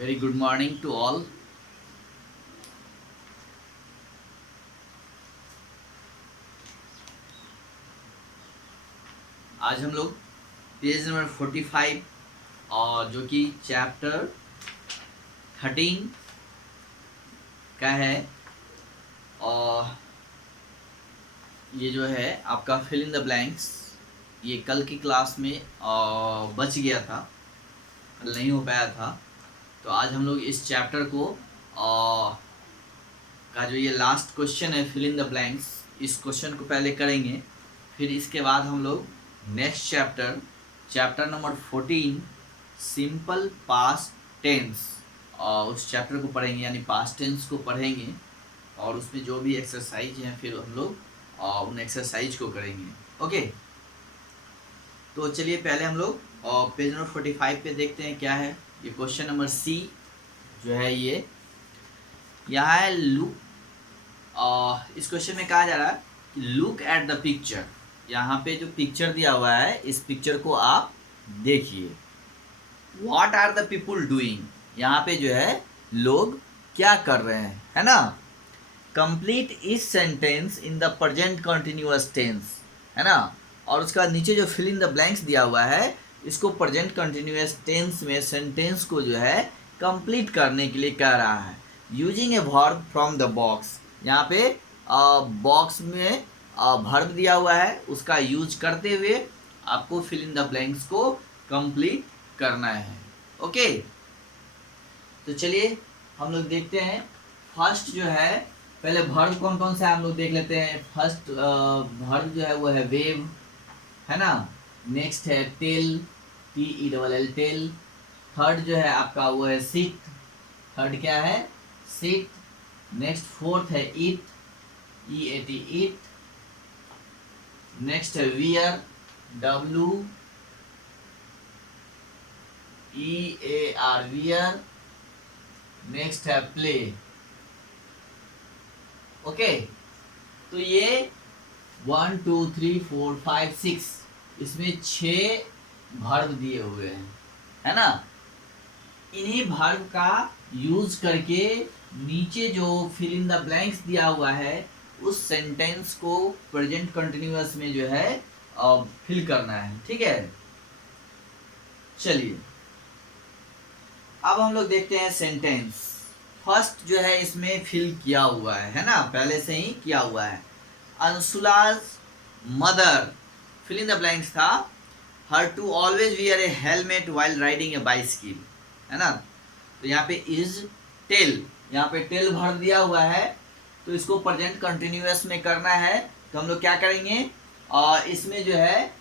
Very good morning to all. आज हम लोग पेज नंबर 45 और जो कि चैप्टर 13 का है। और ये जो है आपका फिल इन द ब्लैंक्स, ये कल की क्लास में बच गया था, कल नहीं हो पाया था। तो आज हम लोग इस चैप्टर को का जो ये लास्ट क्वेश्चन है फिल इन द ब्लैंक्स, इस क्वेश्चन को पहले करेंगे। फिर इसके बाद हम लोग next chapter number 14 simple past tense और उस चैप्टर को पढ़ेंगे, यानी पास्ट टेंस को पढ़ेंगे। और उसमें जो भी एक्सरसाइज हैं फिर हम लोग उन एक्सरसाइज को करेंगे। ओके, तो चलिए पहले हम लोग पेज नंबर 45 पे देखते हैं क्या है। ये क्वेश्चन नंबर सी जो है ये यहाँ है। लुक, इस क्वेश्चन में कहा जा रहा है कि लुक एट द पिक्चर। यहाँ पे जो पिक्चर दिया हुआ है इस पिक्चर को आप देखिए। What are the people doing, यहाँ पे जो है लोग क्या कर रहे हैं, है ना। कंप्लीट इस sentence in the present continuous tense, है ना। और उसका नीचे जो फिल इन द ब्लैंक्स दिया हुआ है इसको प्रेजेंट कंटिन्यूअस टेंस में सेंटेंस को जो है कंप्लीट करने के लिए कह रहा है। Using a verb from the box, यहाँ पे बॉक्स में वर्ब दिया हुआ है, उसका यूज करते हुए आपको फिल इन द ब्लैंक्स को कंप्लीट करना है। ओके, तो चलिए हम लोग देखते हैं। फर्स्ट जो है, पहले वर्ब कौन कौन सा हम लोग देख लेते हैं। फर्स्ट वर्ब जो है वो है वेव, है ना। नेक्स्ट है टेल, TELL टेल। थर्ड जो है आपका वो है सिट, थर्ड क्या है, सिट। नेक्स्ट फोर्थ है ईट, EAT ईट। नेक्स्ट है वियर, WEAR वियर। नेक्स्ट है प्ले। ओके, तो ये 1 2 3 4 5 6 इसमें 6 वर्ब दिए हुए हैं, है ना। इन्हीं वर्ब का यूज करके नीचे जो फिल इन द ब्लैंक्स दिया हुआ है उस सेंटेंस को प्रेजेंट कंटिन्यूअस में जो है फिल करना है। ठीक है, चलिए अब हम लोग देखते हैं सेंटेंस। फर्स्ट जो है इसमें फिल किया हुआ है ना, पहले से ही किया हुआ है। Anshula's mother, fill in the blanks था her to always wear a helmet while riding a bicycle, है ना। तो यहाँ पे इज टेल, यहाँ पे टेल भर दिया हुआ है, तो इसको प्रेजेंट कंटिन्यूअस में करना है। तो हम लोग क्या करेंगे, और इसमें जो है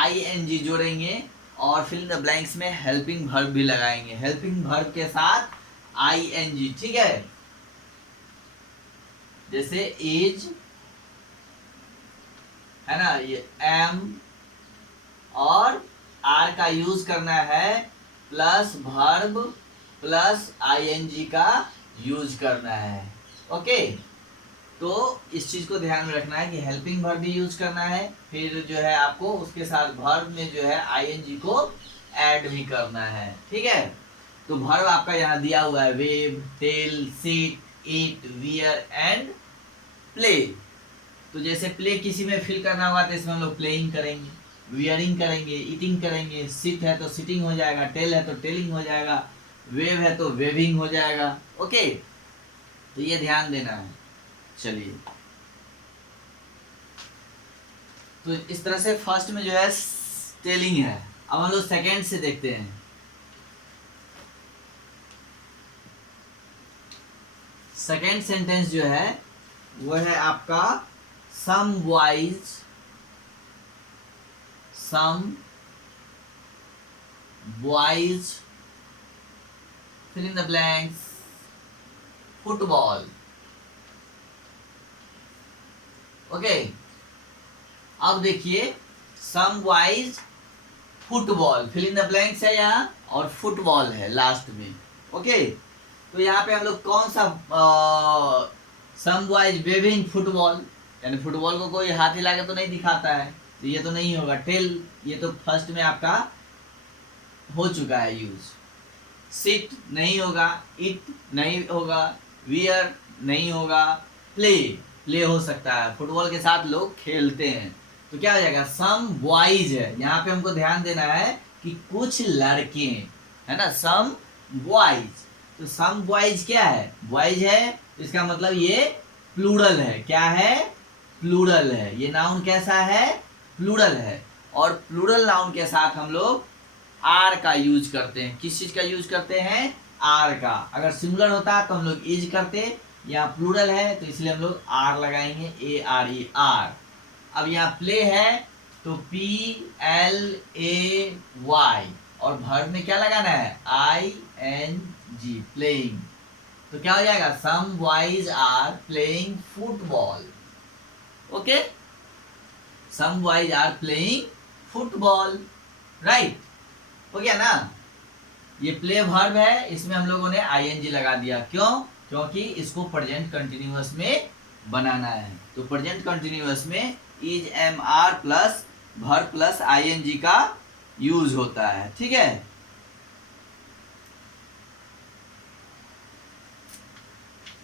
ING जोड़ेंगे और फिल इन द ब्लैंक्स में हेल्पिंग वर्ब भी लगाएंगे, हेल्पिंग वर्ब के साथ ING। ठीक है, जैसे एज है ना, ये एम और आर का यूज करना है प्लस वर्ब प्लस ING का यूज करना है। ओके, तो इस चीज को ध्यान में रखना है कि हेल्पिंग वर्ब भी यूज करना है, फिर जो है आपको उसके साथ वर्ब में जो है ING को ऐड भी करना है। ठीक है, तो वर्ब आपका यहाँ दिया हुआ है wave, tell, sit, eat, wear and play. तो जैसे प्ले किसी में फिल करना होगा तो इसमें हम लोग प्लेइंग करेंगे, वियरिंग करेंगे, ईटिंग करेंगे। सिट है तो सिटिंग हो जाएगा, टेल है तो टेलिंग हो जाएगा, वेव है तो वेविंग हो जाएगा। ओके, तो ये ध्यान देना है। चलिए, तो इस तरह से फर्स्ट में जो है टेलिंग है। अब हम लोग सेकेंड से देखते हैं। सेकेंड सेंटेंस जो है वो है आपका some boys fill in the blanks football. Okay, अब देखिए some boys football, fill in the blanks है यहाँ और फुटबॉल है लास्ट में। ओके, तो यहाँ पे हम लोग कौन सा, सम बॉयज वेविंग फुटबॉल, यानी फुटबॉल को कोई हाथ हिला के तो नहीं दिखाता है, तो ये तो नहीं होगा। टेल, ये तो फर्स्ट में आपका हो चुका है यूज। सिट नहीं होगा, इट नहीं होगा, वियर नहीं होगा, प्ले प्ले हो सकता है, फुटबॉल के साथ लोग खेलते हैं। तो क्या हो जाएगा, सम बॉयज है, यहाँ पे हमको ध्यान देना है कि कुछ लड़के, है ना, सम बॉयज। तो सम बॉयज क्या है, बॉयज है, तो इसका मतलब ये प्लूरल है। क्या है, प्लूरल है। ये नाउन कैसा है, प्लूरल है। और प्लूरल नाउन के साथ हम लोग आर का यूज करते हैं। किस चीज का यूज करते हैं, आर का। अगर सिंगुलर होता तो हम लोग इज करते, यहाँ प्लूरल है तो इसलिए हम लोग आर लगाएंगे, ए आर ई आर। अब यहाँ प्ले है तो पी एल ए वाई, और वर्ब में क्या लगाना है, आई एन जी, प्लेइंग। तो क्या हो जाएगा, some boys are playing football. Okay, some boys are playing football, right, हो गया ना। ये प्ले वर्ब है, इसमें हम लोगों ने आईएनजी लगा दिया। क्यों, क्योंकि इसको प्रेजेंट कंटिन्यूअस में बनाना है। तो प्रेजेंट कंटिन्यूअस में is am are plus verb plus ING का यूज होता है, ठीक है।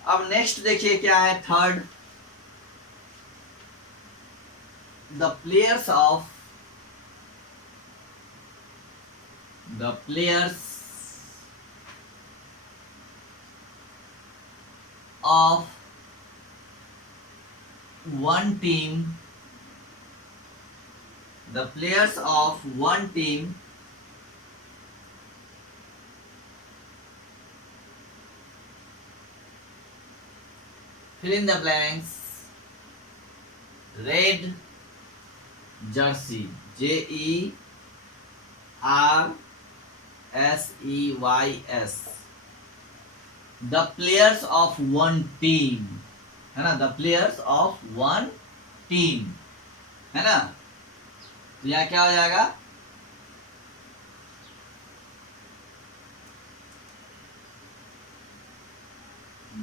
अब नेक्स्ट देखिए क्या है, third, the players of the players of one team, the players of one team fill in the blanks, red jersey, JERSEYS, the players of one team, है ना, the players of one team, है ना। तो यहाँ क्या हो जाएगा,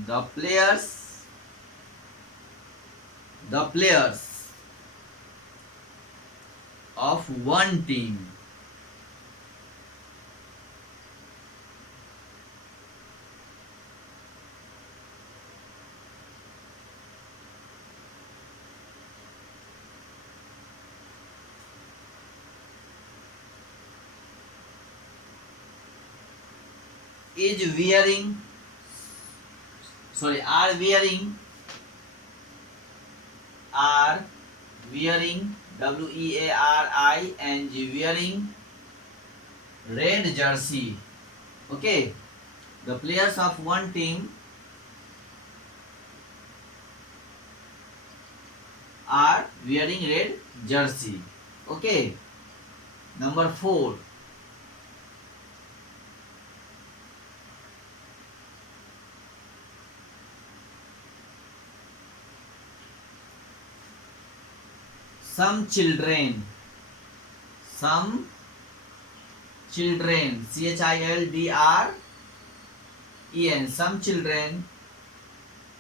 the players of one team, are wearing, WEARING, wearing red jersey. Okay, the players of one team are wearing red jersey. Okay, number 4, some children, CHILDREN, some children,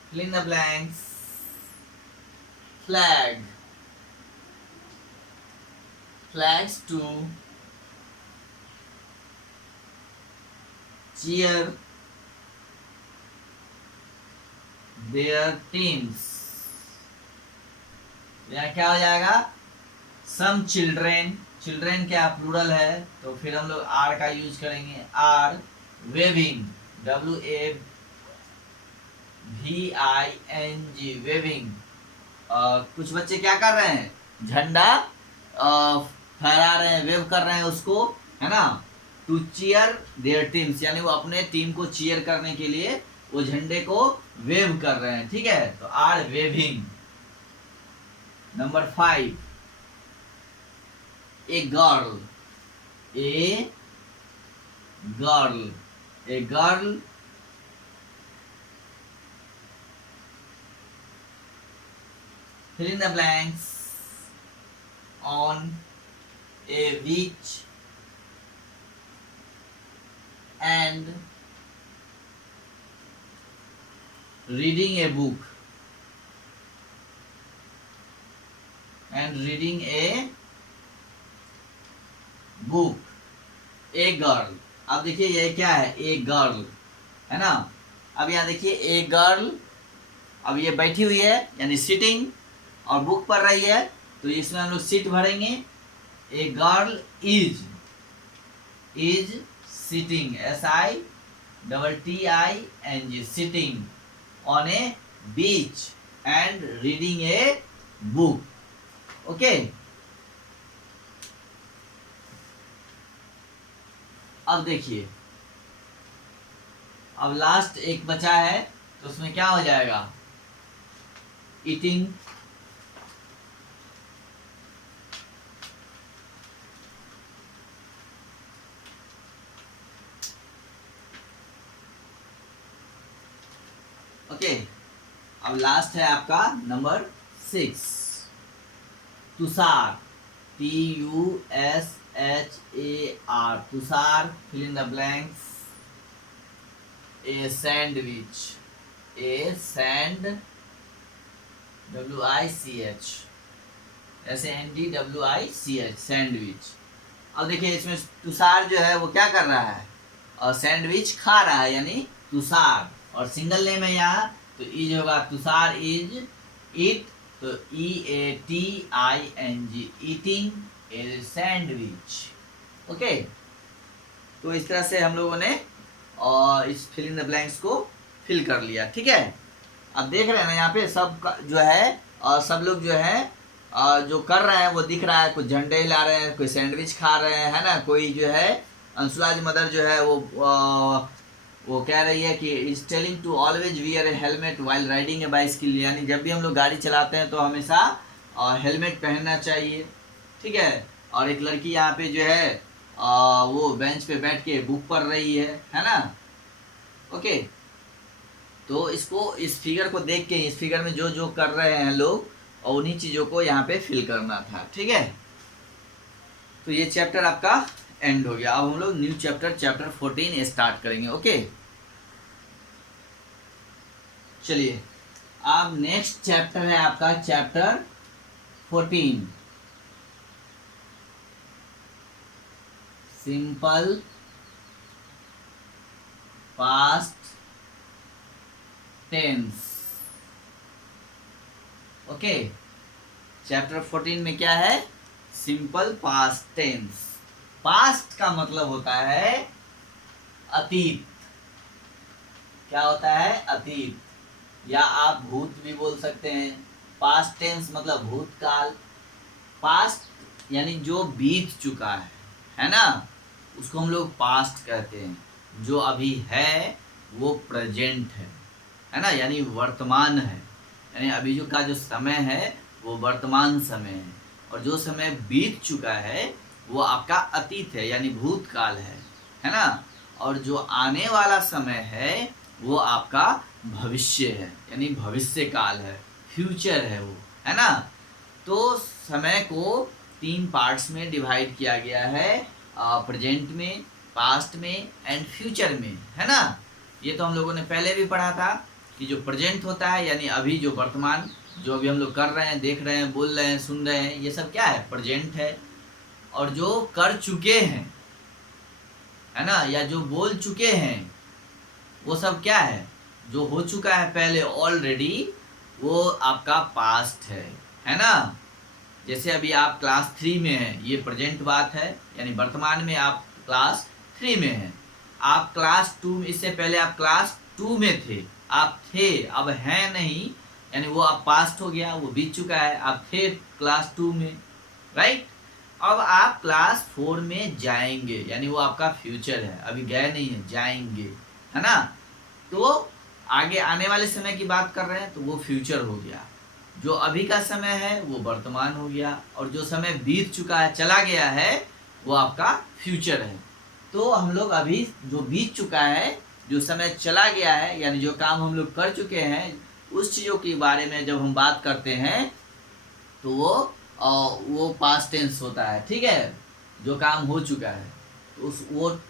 fill in the blanks, flags to cheer their teams। यहाँ क्या हो जाएगा, सम children, children क्या plural है, तो फिर हम लोग आर का यूज करेंगे, आर वेविंग, WAVING, वेविंग। कुछ बच्चे क्या कर रहे हैं, झंडा फहरा रहे हैं, वेव कर रहे हैं उसको, है ना। टू चीयर देयर टीम्स, यानी वो अपने टीम को चीयर करने के लिए वो झंडे को वेव कर रहे हैं, ठीक है। तो are waving. Number 5, a girl, fill in the blanks, on a beach and reading a book, a girl, अब देखिए ये क्या है, ए गर्ल, है ना। अब यहाँ देखिए ए गर्ल, अब ये बैठी हुई है यानी सिटिंग, और बुक पढ़ रही है, तो इसमें हम लोग सिट भरेंगे। A girl is sitting, SITTING, sitting on A beach and reading a book. Okay, अब देखिए, अब लास्ट एक बचा है, तो उसमें क्या हो जाएगा, ईटिंग। ओके, अब लास्ट है आपका number 6, Tushar, TUSHAR, Tushar, fill in the blanks, a sandwich, WICH, SANDWICH, sandwich. अब देखिए इसमें तुषार जो है वो क्या कर रहा है, और सैंडविच खा रहा है, यानी तुषार, और सिंगल नेम है यहाँ, तो इज होगा, तुषार इज इट, तो EATING, eating a sandwich. Okay, तो इस तरह से हम लोगों ने और इस फिल इन द ब्लैंक्स को फिल कर लिया। ठीक है, अब देख रहे हैं ना यहाँ पे सब जो है, सब लोग जो है जो कर रहे हैं वो दिख रहा है, कोई झंडे हिला रहे हैं, कोई सैंडविच खा रहे हैं, है ना, कोई जो है अंशुराज मदर जो है वो कह रही है कि is telling to always wear a helmet while riding a bicycle, यानी जब भी हम लोग गाड़ी चलाते हैं तो हमेशा हेलमेट पहनना चाहिए। ठीक है, और एक लड़की यहाँ पे जो है वो बेंच पे बैठ के बुक पढ़ रही है ना। ओके, तो इसको, इस फिगर को देख के, इस फिगर में जो जो कर रहे हैं लोग, और उन्हीं चीज़ों को यहाँ पे फिल करना था। ठीक है, तो ये चैप्टर आपका एंड हो गया। अब हम लोग न्यू चैप्टर 14 स्टार्ट करेंगे। ओके, चलिए, अब नेक्स्ट चैप्टर है आपका chapter 14, simple past tense. Okay, chapter 14 में क्या है, सिंपल पास्ट टेंस। पास्ट का मतलब होता है अतीत, क्या होता है, अतीत, या आप भूत भी बोल सकते हैं। पास्ट टेंस मतलब भूतकाल, पास्ट यानी जो बीत चुका है ना, उसको हम लोग पास्ट कहते हैं। जो अभी है वो प्रेजेंट है ना, यानी वर्तमान है, यानी अभी जो का जो समय है वो वर्तमान समय है, और जो समय बीत चुका है वो आपका अतीत है, यानी भूतकाल है ना, और जो आने वाला समय है वो आपका भविष्य है, यानी भविष्य काल है, फ्यूचर है वो, है ना। तो समय को 3 पार्ट्स में डिवाइड किया गया है, प्रेजेंट में, पास्ट में एंड फ्यूचर में, है ना। ये तो हम लोगों ने पहले भी पढ़ा था कि जो प्रेजेंट होता है, यानी अभी जो वर्तमान, जो अभी हम लोग कर रहे हैं, देख रहे हैं, बोल रहे हैं, सुन रहे हैं, ये सब क्या है, प्रेजेंट है। और जो कर चुके हैं, है ना, या जो बोल चुके हैं, वो सब क्या है, जो हो चुका है पहले ऑलरेडी, वो आपका पास्ट है ना। जैसे अभी आप क्लास 3 में हैं, ये प्रेजेंट बात है, यानी वर्तमान में आप क्लास 3 में हैं। आप क्लास 2, इससे पहले आप क्लास 2 में थे, आप थे, अब हैं नहीं, यानी वो आप पास्ट हो गया, वो बीत चुका है, आप थे क्लास 2 में, राइट। अब आप क्लास 4 में जाएंगे, यानी वो आपका फ्यूचर है, अभी गए नहीं है, जाएंगे, है ना। तो आगे आने वाले समय की बात कर रहे हैं, तो वो फ्यूचर हो गया। जो अभी का समय है वो वर्तमान हो गया, और जो समय बीत चुका है, चला गया है, वो आपका फ्यूचर है। तो हम लोग अभी जो बीत चुका है, जो समय चला गया है, यानी जो काम हम लोग कर चुके हैं, उस चीज़ों के बारे में जब हम बात करते हैं तो वो पास्ट टेंस होता है। ठीक है, जो काम हो चुका है, तो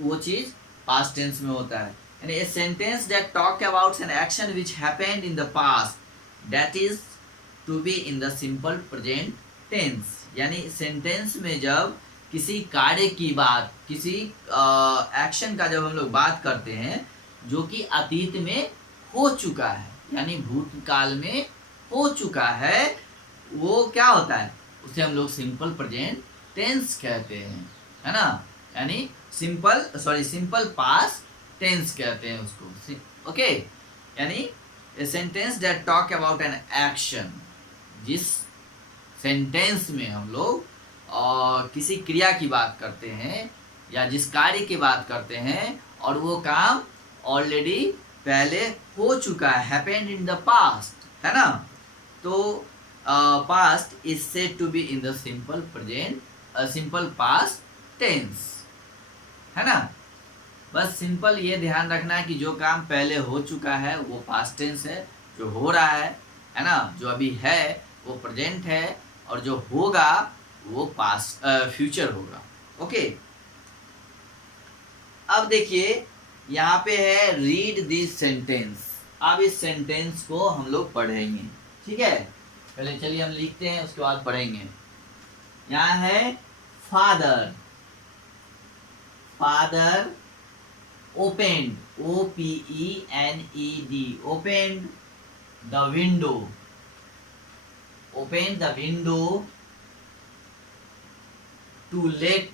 वो चीज़ पास्ट टेंस में होता है। यानी a sentence that talk about an action which happened in the past that is to be in the simple present tense, यानी सेंटेंस में जब किसी कार्य की बात, किसी एक्शन का जब हम लोग बात करते हैं जो कि अतीत में हो चुका है, यानी भूतकाल में हो चुका है, वो क्या होता है, उसे हम लोग सिंपल प्रेजेंट टेंस कहते हैं, है ना। यानी सिंपल पास्ट टेंस कहते हैं उसको, ओके। यानी a sentence that talk about an action, जिस सेंटेंस में हम लोग किसी क्रिया की बात करते हैं या जिस कार्य की बात करते हैं और वो काम ऑलरेडी पहले हो चुका है, हैपेंड इन द पास्ट, है ना। तो past is said to be in the simple past tense, है ना। बस सिंपल ये ध्यान रखना है कि जो काम पहले हो चुका है वो पास्ट टेंस है, जो हो रहा है ना, जो अभी है वो प्रेजेंट है, और जो होगा वो पास्ट फ्यूचर होगा, ओके। अब देखिए यहाँ पे है रीड दिस सेंटेंस। अब इस सेंटेंस को हम लोग पढ़ेंगे, ठीक है। पहले चलिए हम लिखते हैं, उसके बाद पढ़ेंगे। यहाँ है father opened, OPENED, opened the window to let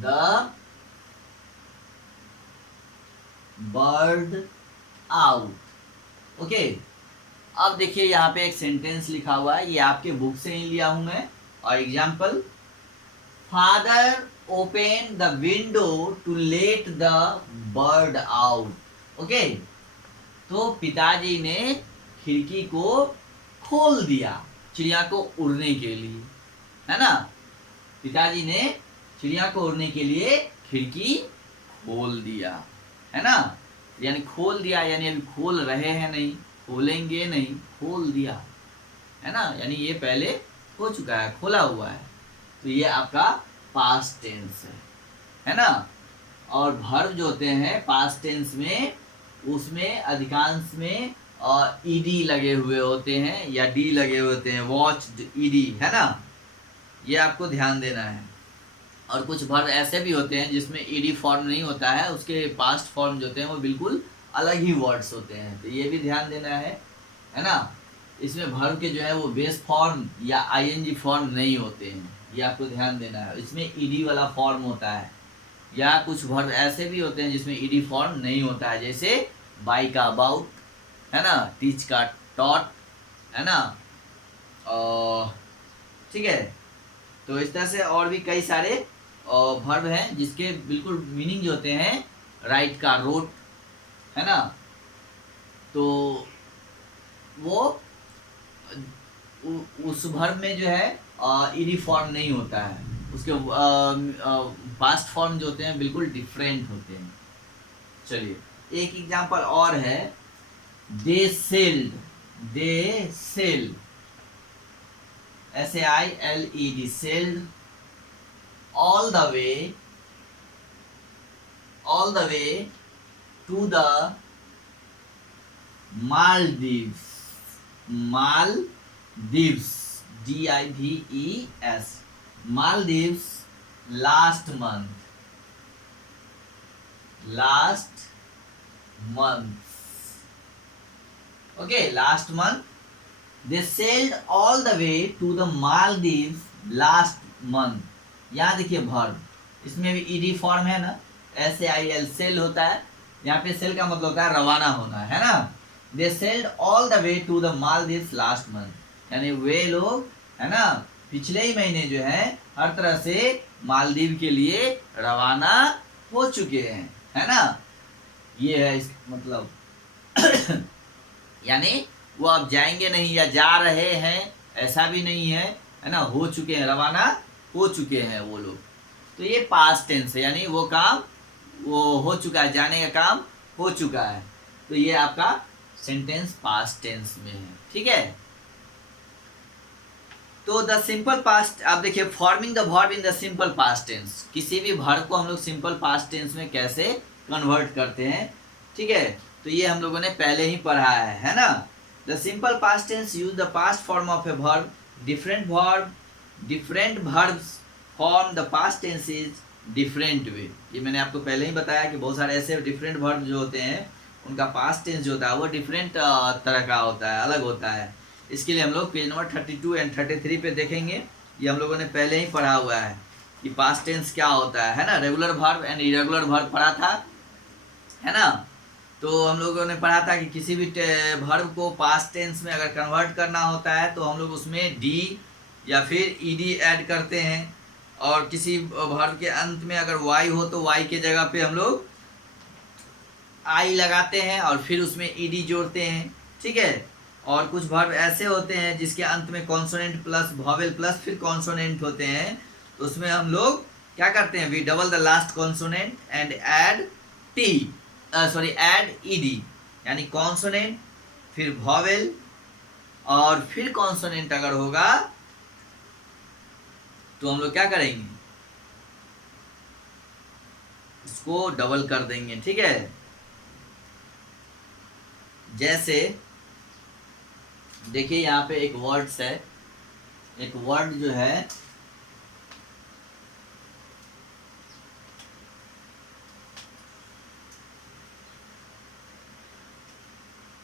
the bird out, okay. अब देखिए यहाँ पे एक सेंटेंस लिखा हुआ है, ये आपके बुक से ही लिया हूं मैं। और example, father open the window to let the bird out, okay. तो पिताजी ने खिड़की को खोल दिया चिड़िया को उड़ने के लिए, है ना। पिताजी ने चिड़िया को उड़ने के लिए खिड़की खोल दिया, है ना। यानी खोल दिया, यानी अभी खोल रहे हैं नहीं, खोलेंगे नहीं, खोल दिया, है ना। यानी ये पहले हो चुका है, खोला हुआ है, तो ये आपका पास्ट टेंस है ना। और वर्ब जो होते हैं पास्ट टेंस में, उसमें अधिकांश में ईडी लगे हुए होते हैं या डी लगे हुए होते हैं, वॉच्ड ईडी, है ना। ये आपको ध्यान देना है। और कुछ वर्ब ऐसे भी होते हैं जिसमें ईडी फॉर्म नहीं होता है, उसके पास्ट फॉर्म जो होते हैं वो बिल्कुल अलग ही वर्ड्स होते हैं, तो ये भी ध्यान देना है ना। इसमें वर्ब के जो है वो बेस फॉर्म या आईएनजी फॉर्म नहीं होते हैं, ये आपको ध्यान देना है। इसमें ईडी वाला फॉर्म होता है, या कुछ वर्ब ऐसे भी होते हैं जिसमें ईडी फॉर्म नहीं होता है, जैसे बाई का अबाउट, है ना, टीच का टॉट, है ना, ठीक है। तो इस तरह से और भी कई सारे वर्ब हैं जिसके बिल्कुल मीनिंग जो होते हैं, राइट का रोट, है ना। तो वो उस वर्ब में जो है ईडी फॉर्म नहीं होता है, उसके पास्ट फॉर्म जो होते हैं बिल्कुल डिफरेंट होते हैं। चलिए एक एग्जांपल और है, they sailed, SAILED, sailed all the way to the Maldives, DIVES, Maldives last month, okay, last month they sailed all the way to the Maldives last month। यहाँ देखिए वर्ब, इसमें भी ईडी फॉर्म है ना, SAIL, cell होता है, यहाँ पे सेल का मतलब होता है रवाना होना, है ना। They sailed all the way to the Maldives last month, यानी वे लोग, है ना, पिछले ही महीने जो है हर तरह से मालदीव के लिए रवाना हो चुके हैं, है ना। ये है इस मतलब यानी वो अब जाएंगे नहीं या जा रहे हैं, ऐसा भी नहीं है, है ना, हो चुके हैं, रवाना हो चुके हैं वो लोग। तो ये पास्ट टेंस है, यानी वो काम वो हो चुका है, जाने का काम हो चुका है, तो ये आपका सेंटेंस पास्ट टेंस में है, ठीक है। तो द सिंपल पास्ट, आप देखिए forming the verb in the simple past tense, किसी भी वर्ब को हम लोग सिंपल पास्ट टेंस में कैसे कन्वर्ट करते हैं, ठीक है। तो ये हम लोगों ने पहले ही पढ़ा है ना। The simple past tense use the past form of a verb, different verb different verbs form the past tenses different way. ये मैंने आपको पहले ही बताया कि बहुत सारे ऐसे डिफरेंट वर्ब जो होते हैं उनका पास्ट टेंस जो होता है वो डिफरेंट तरह का होता है, अलग होता है। इसके लिए हम लोग पेज नंबर 32 एंड 33 पे देखेंगे। ये हम लोगों ने पहले ही पढ़ा हुआ है कि पास्ट टेंस क्या होता है ना। Regular verb and irregular verb पढ़ा था, है ना। तो हम लोगों ने पढ़ा था कि किसी भी वर्ब को पास्ट टेंस में अगर कन्वर्ट करना होता है तो हम लोग उसमें डी या फिर ईडी ऐड करते हैं, और किसी वर्ब के अंत में अगर वाई हो तो वाई के जगह पे हम लोग आई लगाते हैं और फिर उसमें ईडी जोड़ते हैं, ठीक है। और कुछ वर्ब ऐसे होते हैं जिसके अंत में कॉन्सोनेंट प्लस वॉवेल प्लस फिर कॉन्सोनेंट होते हैं, तो उसमें हम लोग क्या करते हैं, we double the last consonant and add add ED, यानी कॉन्सोनेंट फिर वॉवेल और फिर कॉन्सोनेंट अगर होगा तो हम लोग क्या करेंगे, इसको डबल कर देंगे, ठीक है। जैसे देखिए यहाँ पे एक वर्ड्स है, एक वर्ड जो है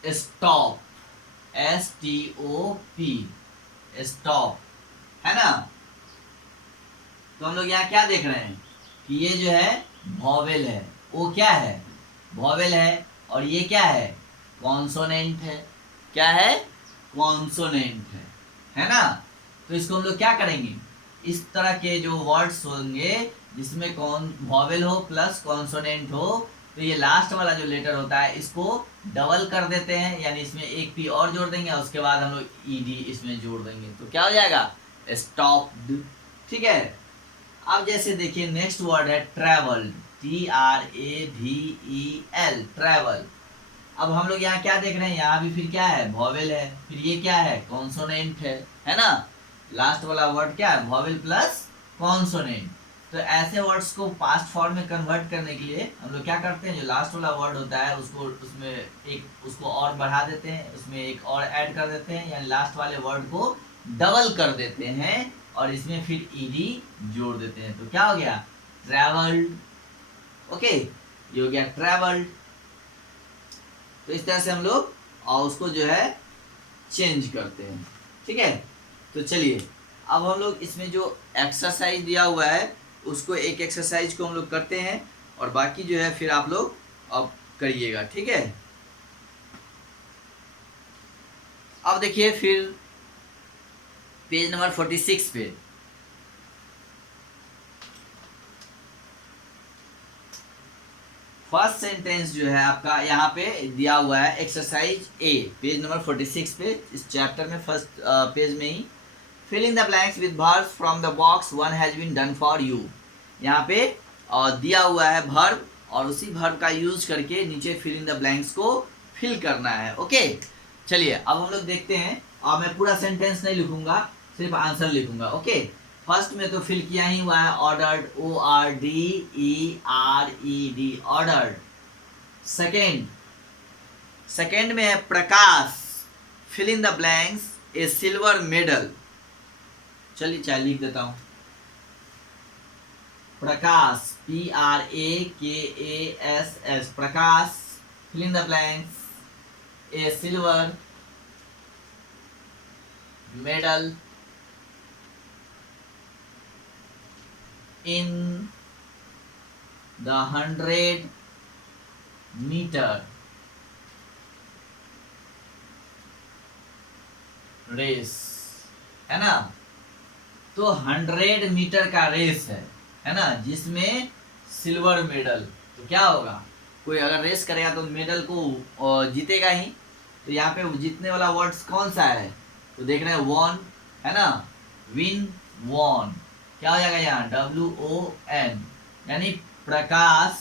स्टॉप, STOP, स्टॉप, है ना। तो हम लोग यहाँ क्या देख रहे हैं कि ये जो है वॉवेल है, वो क्या है, वॉवेल है, और ये क्या है, कॉन्सोनेंट है। क्या है, कॉन्सोनेंट है ना। तो इसको हम लोग क्या करेंगे, इस तरह के जो वर्ड्स होंगे जिसमें कौन वॉवेल हो प्लस कॉन्सोनेंट हो, तो ये लास्ट वाला जो लेटर होता है इसको डबल कर देते हैं, यानी इसमें एक पी और जोड़ देंगे, उसके बाद हम लोग ईडी इसमें जोड़ देंगे, तो क्या हो जाएगा, स्टॉप्ड, ठीक है। अब जैसे देखिए नेक्स्ट वर्ड है ट्रैवल, TRAVEL, ट्रैवल। अब हम लोग यहाँ क्या देख रहे हैं, यहाँ भी फिर क्या है, वॉवेल है, फिर ये क्या है, कॉन्सोनेंट है ना। लास्ट वाला वर्ड क्या है, वॉवेल प्लस कॉन्सोनेंट। तो ऐसे वर्ड्स को पास्ट फॉर्म में कन्वर्ट करने के लिए हम लोग क्या करते हैं, जो लास्ट वाला वर्ड होता है उसको उसमें एक उसको और बढ़ा देते हैं, उसमें एक और ऐड कर देते हैं, यानी लास्ट वाले वर्ड को डबल कर देते हैं और इसमें फिर ईडी जोड़ देते हैं, तो क्या हो गया, ट्रैवल्ड। ओके, ये हो गया ट्रैवल्ड। तो इस तरह से हम लोग और उसको जो है चेंज करते हैं, ठीक है। तो चलिए अब हम लोग इसमें जो एक्सरसाइज दिया हुआ है उसको एक एक्सरसाइज को हम लोग करते हैं और बाकी जो है फिर आप लोग अब करिएगा, ठीक है। अब देखिए फिर पेज नंबर 46 पे फर्स्ट सेंटेंस जो है आपका यहाँ पे दिया हुआ है, एक्सरसाइज ए, पेज नंबर 46 पे, इस चैप्टर में फर्स्ट पेज में ही। Fill in the blanks with verbs from the box one has been done for you. यहाँ पे दिया हुआ है वर्ब और उसी वर्ब का यूज करके नीचे फिल इन द ब्लैंक्स को फिल करना है। ओके, चलिए अब हम लोग देखते हैं। और मैं पूरा सेंटेंस नहीं लिखूंगा, सिर्फ आंसर लिखूंगा। ओके, फर्स्ट में तो फिल किया ही हुआ है, ऑर्डर्ड, ORDERED, ऑर्डर्ड। सेकेंड में है Prakash, fill in the blanks a silver medal. चलिए चाहे लिख देता हूं, Prakash, PRAKASS, Prakash, fill in the blanks a silver medal in the 100-meter race, है ना। तो 100 मीटर का रेस है ना, जिसमें सिल्वर मेडल। तो क्या होगा, कोई अगर रेस करेगा तो मेडल को जीतेगा ही। तो यहाँ पे जीतने वाला वर्ड्स कौन सा है, तो देख रहे हैं वॉन, है ना, विन, वॉन। क्या हो जाएगा यहाँ, WON, यानी प्रकाश,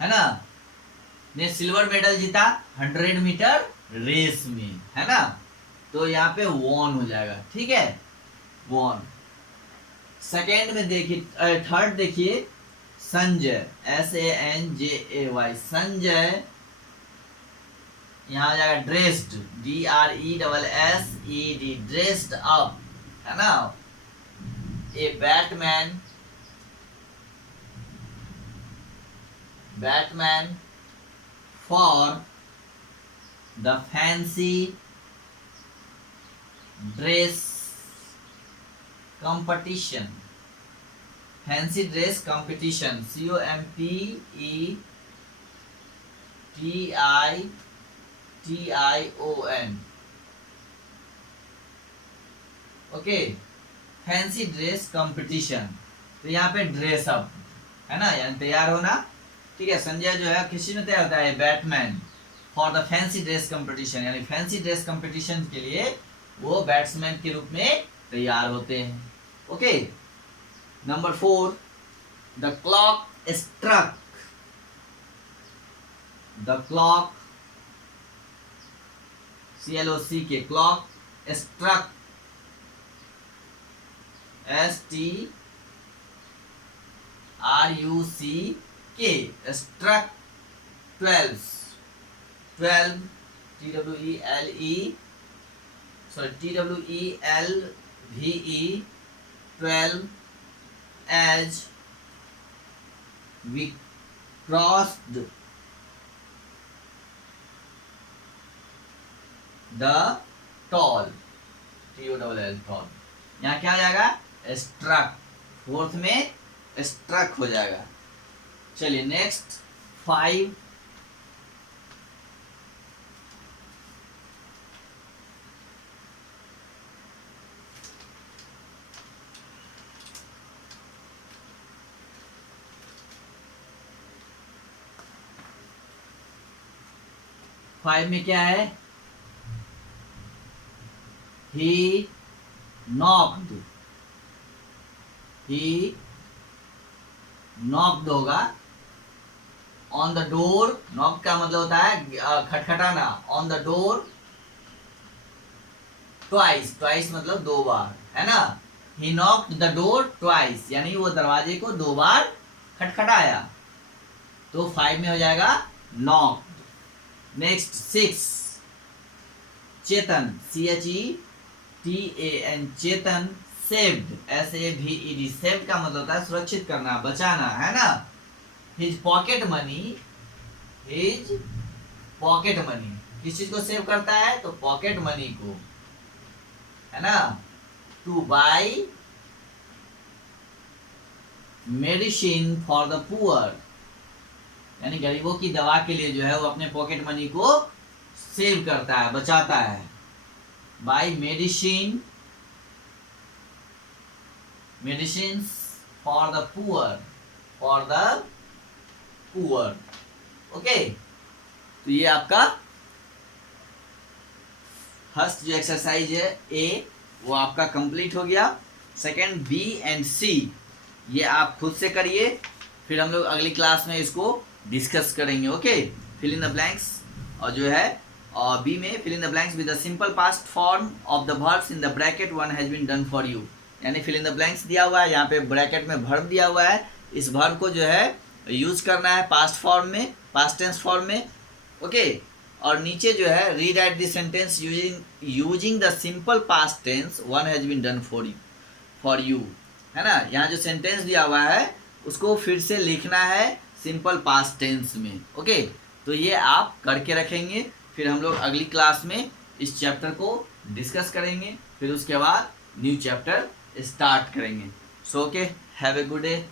है ना, ने सिल्वर मेडल जीता 100 मीटर रेस में, है ना। तो यहाँ पे वॉन हो जाएगा, ठीक है, वॉन। सेकेंड में देखिए, थर्ड देखिए, संजय, SANJAY, संजय यहाँ आ जाएगा ड्रेस्ड, DRESSED, ड्रेस्ड अप, है ना। A Batman, Batman for the fancy dress competition, fancy dress competition, COMPETITION, okay, fancy dress competition. तो यहाँ पे ड्रेस अप है ना, यानी तैयार होना, ठीक है। संजय जो है किसी में तैयार होता है, Batman for the fancy dress competition, यानी फैंसी ड्रेस कंपटीशन के लिए वो बैट्समैन के रूप में तैयार होते हैं, okay. Number 4, the clock struck, the clock CLOC K, clock struck STRUCK, struck 12 TWELVE 12 as we crossed the toll, TOLL, toll. यहाँ क्या आ जाएगा, स्ट्रक, 4th में स्ट्रक हो जाएगा। चलिए नेक्स्ट 5, में क्या है, he knocked होगा ऑन द डोर, नॉक का मतलब होता है खटखटाना, ऑन द डोर ट्वाइस मतलब 2 बार, है ना। he knocked the door twice, यानी वो दरवाजे को 2 बार खटखटाया, तो 5 में हो जाएगा knocked। नेक्स्ट 6, चेतन, CHETAN, चेतन सेव्ड, SAVED, सेव्ड का मतलब होता है सुरक्षित करना, बचाना, है ना। हिज पॉकेट मनी, किस चीज को सेव करता है, तो पॉकेट मनी को, है ना। Two by medicine for the poor, यानी गरीबों की दवा के लिए जो है वो अपने पॉकेट मनी को सेव करता है, बचाता है। By medicine for the poor, okay. तो ये आपका फर्स्ट जो एक्सरसाइज है ए, वो आपका कंप्लीट हो गया। सेकंड बी एंड सी ये आप खुद से करिए, फिर हम लोग अगली क्लास में इसको डिस्कस करेंगे, okay. Fill in the blanks, और जो है और बी में fill in the blanks with the simple past form of the verbs in the bracket one has been done for you, यानी फिल इन द ब्लैंक्स दिया हुआ है, यहाँ पे ब्रैकेट में वर्ब दिया हुआ है, इस वर्ब को जो है यूज करना है पास्ट फॉर्म में, पास्ट टेंस फॉर्म में, ओके। और नीचे जो है read write the sentence using the simple past tense one has been done for you, है ना। यहाँ जो सेंटेंस दिया हुआ है उसको फिर से लिखना है सिंपल पास्ट टेंस में, ओके। तो ये आप करके रखेंगे, फिर हम लोग अगली क्लास में इस चैप्टर को डिस्कस करेंगे, फिर उसके बाद न्यू चैप्टर स्टार्ट करेंगे। So okay, have a good day.